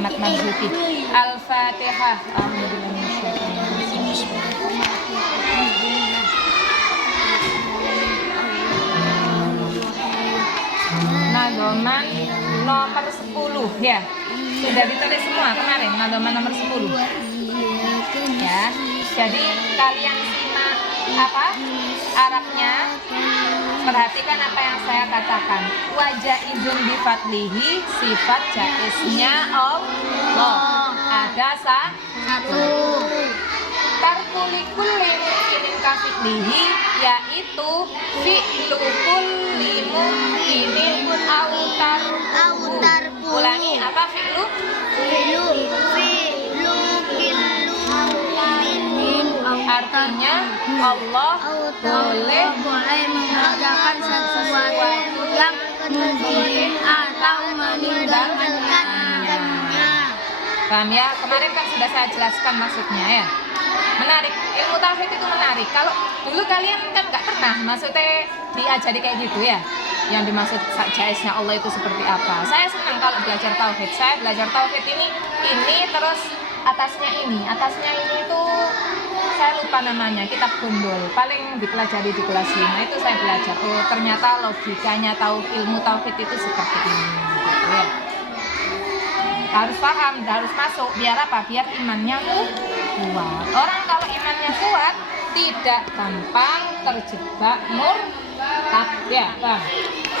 Ahmad Marzuki. Al-Fatihah. Nadoman nomor 10 ya. Sudah ditulis semua kemarin nadoman nomor 10. Ya. Jadi kalian simak apa? Arabnya. Perhatikan apa yang saya katakan. Wajah izun bifadlihi, sifat jaiznya Allah. Ada satu. Tarkulikul mungkinin kafidlihi, yaitu fi'lu kulli mungkinin autar. Ulangi, apa fi'lu? Artinya Allah boleh mengerjakan sesuatu yang mungkin atau meninggalkannya. Paham ya? Kemarin kan sudah saya jelaskan maksudnya ya. Menarik, ilmu tauhid itu menarik. Kalau dulu kalian kan nggak pernah maksudnya diajari kayak gitu ya. Yang dimaksud jaiznya Allah itu seperti apa. Saya senang kalau belajar tauhid. Saya belajar tauhid ini terus atasnya ini itu saya lupa namanya, kitab gondol, paling dipelajari di kelas 5 itu saya belajar. Oh ternyata logikanya ilmu tauhid itu seperti ini gitu ya. Harus paham, harus masuk, biar apa? Biar imannya kuat. Orang kalau imannya kuat tidak gampang terjebak murtad ya bang,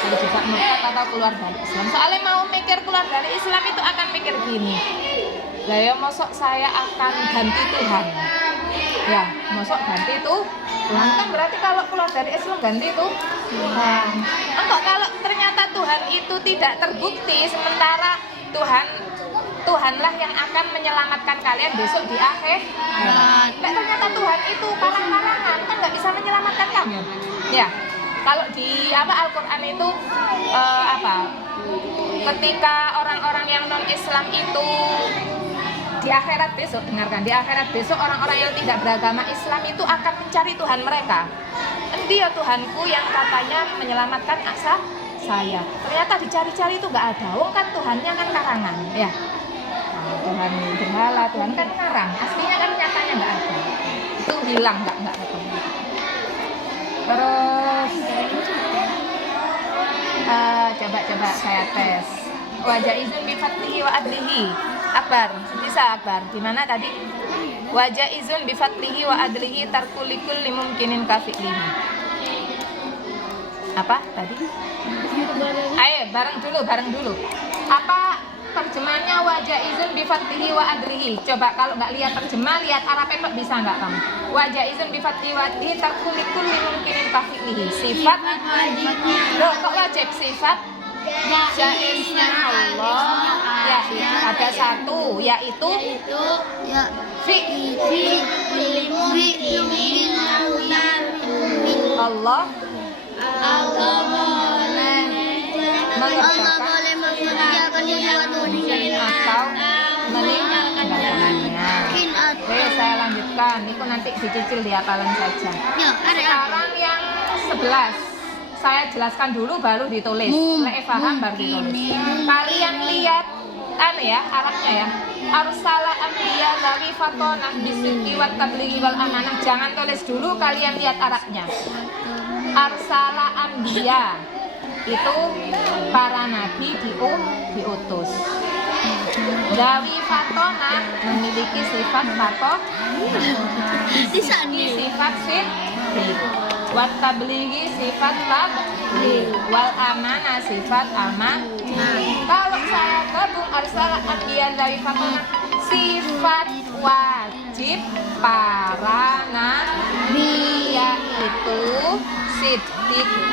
terjebak murtad atau keluar dari Islam. Soalnya mau mikir keluar dari Islam itu akan mikir gini, lah ya mosok saya akan ganti Tuhan. Ya, masuk ganti itu Tuhan kan berarti kalau keluar dari Islam ganti itu Tuhan. Enggak, kalau ternyata Tuhan itu tidak terbukti, sementara Tuhanlah yang akan menyelamatkan kalian besok di akhir. Ternyata Tuhan itu karang-karangan kan nggak bisa menyelamatkan kamu. Ya, kalau di Al-Quran itu ketika orang-orang yang non Islam itu di akhirat besok, dengarkan, di akhirat besok orang-orang yang tidak beragama Islam itu akan mencari Tuhan mereka. Dia Tuhanku yang katanya menyelamatkan saya. Ternyata dicari-cari itu nggak ada. Wong kan Tuhannya kan karangan, ya. Nah, Tuhan berhala, Tuhan kan karang. Aslinya kan nyatanya nggak ada. Itu hilang, nggak ketemu. Terus coba saya tes. Wajah izin bifadlihi wa adlihi. Akbar, bisa Akbar. Gimana tadi? Wajah izun bifadlihi wa adlihi tarkulikul limumkinin kafi'lihi. Apa tadi? Ayo bareng dulu. Apa terjemahnya wajah izun bifadlihi wa adlihi? Coba kalau nggak lihat terjemah, lihat Arabnya bisa nggak kamu? Wajah izun bifadlihi wa adlihi tarkulikul limumkinin kafi'lihi. Sifat loh kok wajib sifat jaiznya Allah ya, ada satu yaitu Allah boleh mengerjakan sesuatu atau meninggalkannya. Oke, saya lanjutkan. Itu nanti dicicil di hafalan saja. Sekarang yang 11 saya jelaskan dulu baru ditulis. Paham baru ditulis. Kalian lihat Arabnya ya. Arsala anbiya zawi fatonah bisidqi wat tablighi wal amanah. Jangan tulis dulu, kalian lihat Arabnya. Arsala anbiya itu para nabi diutus. Zawi fatonah memiliki sifat sifat sidq. Wat tablighi sifat tabligh, wal amanah sifat amanah. Kalau saya gabung arsala anbiya zawi fatonah, sifat wajib para nabi yaitu sidq,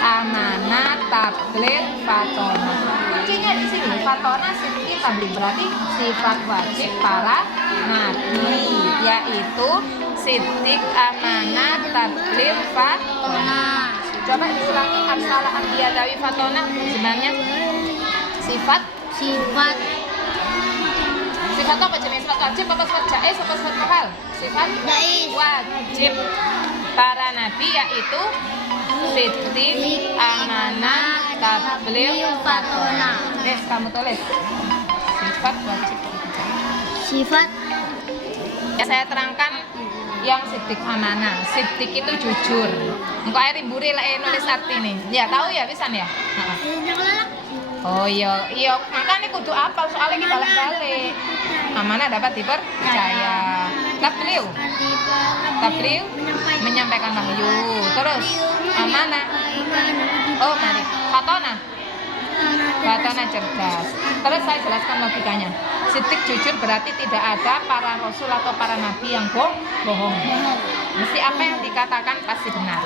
amanah, tabligh, fatonah. Kuncinya di sini, fatonah, sidq, tabligh, berarti sifat wajib para nabi yaitu sidq, amanah, tabligh, fatonah. Coba diulangi arsala anbiya zawi fatonah, sebenarnya sifat apa jenis? Sifat wajib apa sifat jaiz apa sifat mahal? Sifat wajib para nabi yaitu sidq, amanah, tabligh, fatonah. Kamu tulis sifat wajib Sifat Ya, saya terangkan yang sidik amanah. Sidik itu jujur. Engko ae rimburi lek nulis arti nih. Ya tahu ya pisan ya? Heeh. Oh iya, makanya kudu apal soalnya kita balik. Amanah dapat dipercaya. Tabliu menyampaikan wahyu. Terus amanah. Oh, mari. Fatona cerdas. Terus saya jelaskan logikanya. Sidik jujur berarti tidak ada para rasul atau para nabi yang bohong. Mesti apa yang dikatakan pasti benar.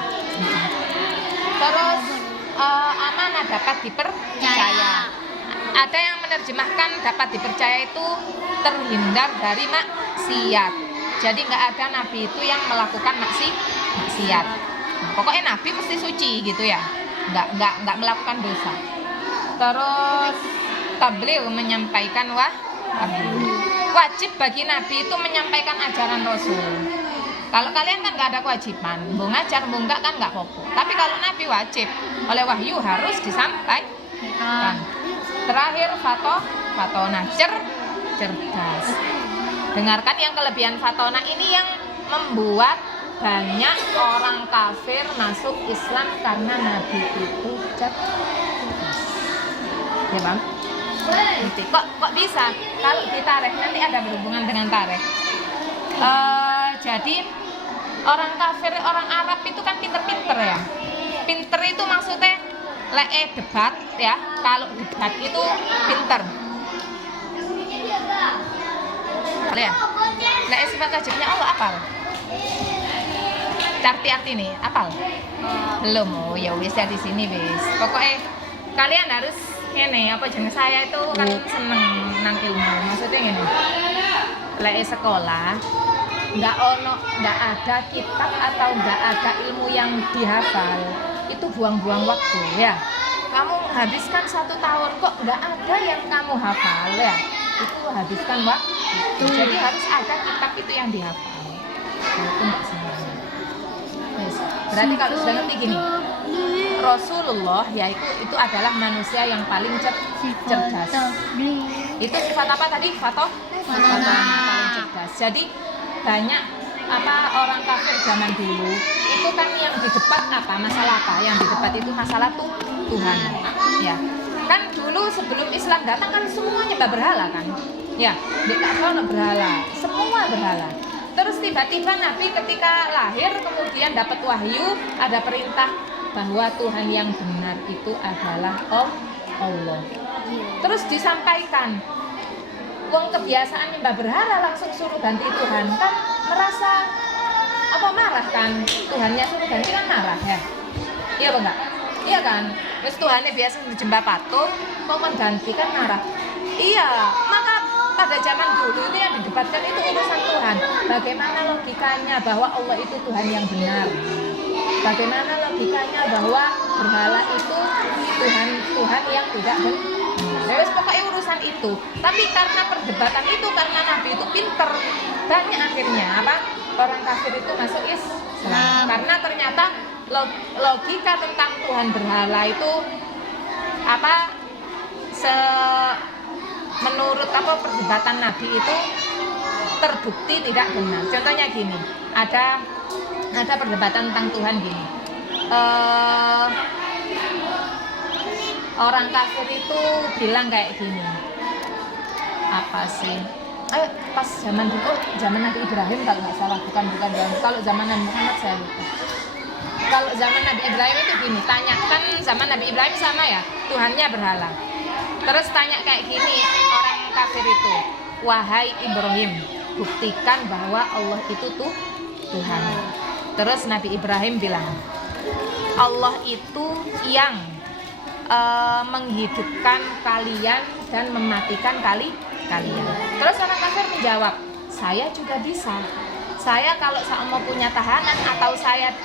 Terus amanah dapat dipercaya. Ada yang menerjemahkan dapat dipercaya itu terhindar dari maksiat. Jadi nggak ada nabi itu yang melakukan maksiat. Pokoknya nabi mesti suci gitu ya. Nggak melakukan dosa. Terus tabligh menyampaikan wajib bagi nabi itu menyampaikan ajaran rasul. Kalau kalian kan nggak ada kewajiban, mau ngajar, mau enggak kan nggak apa-apa. Tapi kalau nabi wajib, oleh wahyu harus disampaikan. Terakhir fatona cerdas. Dengarkan yang kelebihan fatona ini yang membuat banyak orang kafir masuk Islam karena nabi itu cerdas. Ya bang? Nanti kok bisa? Kalau ditarik nanti ada berhubungan dengan tarik. Jadi orang kafir, orang Arab itu kan pinter-pinter ya. Pinter itu maksudnya debat ya. Kalau debat itu pinter. Ya. Sifat wajibnya Allah apal. Arti nih apal? Belum. Oh ya wis di sini wis. Pokoknya kalian harus ini apa jenis saya itu kan seneng nang ilmu. Maksudnya gini. Sekolah nggak ada kitab atau nggak ada ilmu yang dihafal, itu buang-buang waktu ya. Kamu habiskan 1 tahun kok nggak ada yang kamu hafal ya, itu habiskan waktu. Jadi harus ada kitab itu yang dihafal. Itu nggak sembarangan. Yes. Berarti kalau sudah ngerti gini, Rasulullah yaitu itu adalah manusia yang paling cerdas. Itu sifat apa tadi? Sifat yang paling cerdas. Jadi banyak orang kafir zaman dulu itu kan yang di debat masalah yang di debat itu masalah Tuhan ya kan. Dulu sebelum Islam datang kan semuanya nyembah berhala kan ya, di Ka'bah berhala, semua berhala. Terus tiba-tiba Nabi ketika lahir kemudian dapat wahyu, ada perintah bahwa Tuhan yang benar itu adalah Allah. Terus disampaikan, wong kebiasaan nyembah berhala langsung suruh ganti Tuhan kan merasa marah kan, Tuhannya suruh ganti kan marah ya. Iya apa enggak? Iya kan? Terus Tuhannya biasa menyembah patung, kok mengganti kan marah. Iya, maka pada zaman dulu itu yang didebatkan itu urusan Tuhan. Bagaimana logikanya bahwa Allah itu Tuhan yang benar? Bagaimana logikanya bahwa berhala itu Tuhan yang tidak benar? Terus pokoknya urusan itu. Tapi karena perdebatan itu, karena Nabi itu pinter, banyak akhirnya orang kafir itu masuk Islam. Karena ternyata logika tentang Tuhan berhala itu menurut perdebatan Nabi itu terbukti tidak benar. Contohnya gini, ada perdebatan tentang Tuhan gini. Orang kafir itu bilang kayak gini, apa sih? Pas zaman Nabi Ibrahim kalau nggak salah, bukan kalau zaman Nabi Muhammad saya lupa. Kalau zaman Nabi Ibrahim itu gini, tanyakan zaman Nabi Ibrahim sama ya, Tuhannya berhala. Terus tanya kayak gini orang kafir itu, wahai Ibrahim, buktikan bahwa Allah itu Tuhan. Terus Nabi Ibrahim bilang, Allah itu yang menghidupkan kalian dan mematikan kalian. Terus orang kafir menjawab, saya juga bisa. Saya kalau mau punya tahanan atau saya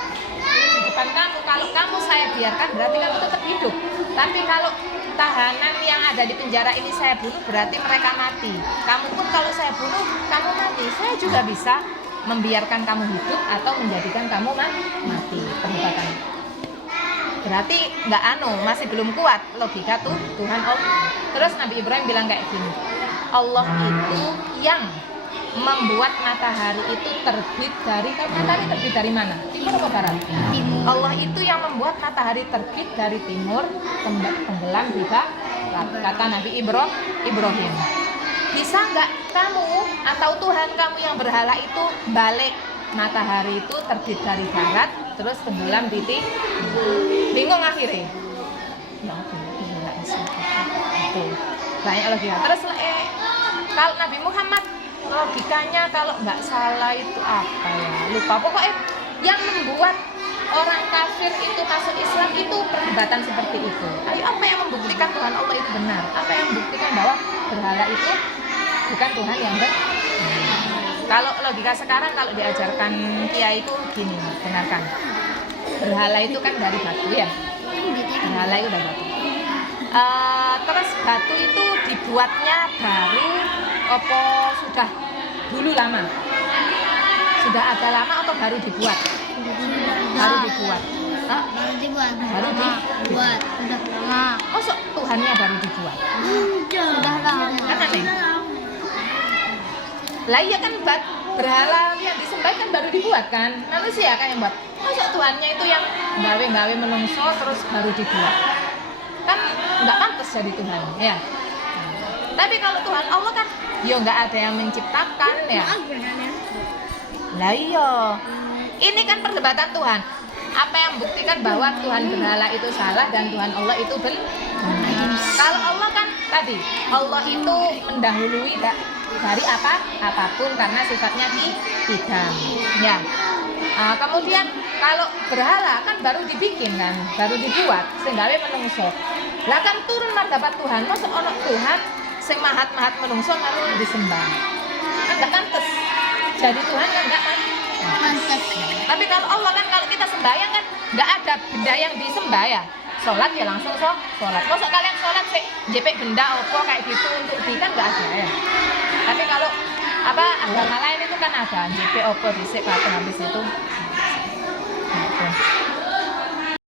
di depan kamu, kalau kamu saya biarkan berarti kamu tetap hidup. Tapi kalau tahanan yang ada di penjara ini saya bunuh berarti mereka mati. Kamu pun kalau saya bunuh kamu mati. Saya juga bisa membiarkan kamu hidup atau menjadikan kamu mati. Perdebatan. Berarti masih belum kuat logika Tuhan Allah. Terus Nabi Ibrahim bilang kayak gini, Allah itu yang membuat matahari itu terbit dari, matahari terbit dari mana? Timur atau barat? Timur. Allah itu yang membuat matahari terbit dari timur, tenggelam di barat, kata Nabi Ibrahim. Bisa nggak kamu atau Tuhan kamu yang berhala itu balik matahari itu terbit dari barat terus tenggelam di timur? Bingung akhirnya. Ya, itu banyak logika. Terus kalau Nabi Muhammad logikanya kalau nggak salah itu apa ya, lupa, pokoknya yang membuat orang kafir itu masuk Islam itu perdebatan seperti itu. Ayo, apa yang membuktikan Tuhan Allah itu benar? Apa yang membuktikan bahwa berhala itu bukan Tuhan yang benar? Kalau logika sekarang kalau diajarkan kiai itu gini, dengarkan. Berhala itu kan dari batu ya. Berhala itu dari batu. Terus batu itu dibuatnya baru apa sudah dulu lama? Sudah ada lama atau baru dibuat? Baru dibuat. Hah? Baru dibuat. Baru dibuat. Sudah lama. Masuk Tuhannya baru dibuat. Sudah lama. Kan aneh. Lah iya kan berhala yang disembah kan baru dibuat kan? Manusia kan yang buat. Masuk Tuhannya itu yang gawe-gawe menungso terus baru dibuat. Kan nggak pantas jadi Tuhan ya. Tapi kalau Tuhan Allah kan ya nggak ada yang menciptakan ya. Lah iya, ini kan perdebatan Tuhan. Apa yang membuktikan bahwa Tuhan berhala itu salah dan Tuhan Allah itu benar? Kalau Allah kan tadi Allah itu mendahului dari apapun karena sifatnya tidak. Ya. Kemudian kalau berhala kan baru dibikin kan, baru dibuat sehingga menungso. Lah kan turun martabat Tuhan, masuk ono Tuhan sing mahat-mahat menungso karo disembah. Kan enggak pantes. Jadi Tuhan kan enggak Pantas. Tapi kalau Allah kan kalau kita sembahyang kan enggak ada benda yang disembah ya. Sholat ya langsung sholat. Masa kalian sholat sih jepek benda apa kayak gitu untuk di kan enggak ada ya. Tapi kalau agama lain itu kan ada jepek apa disik atau habis itu. Gitu.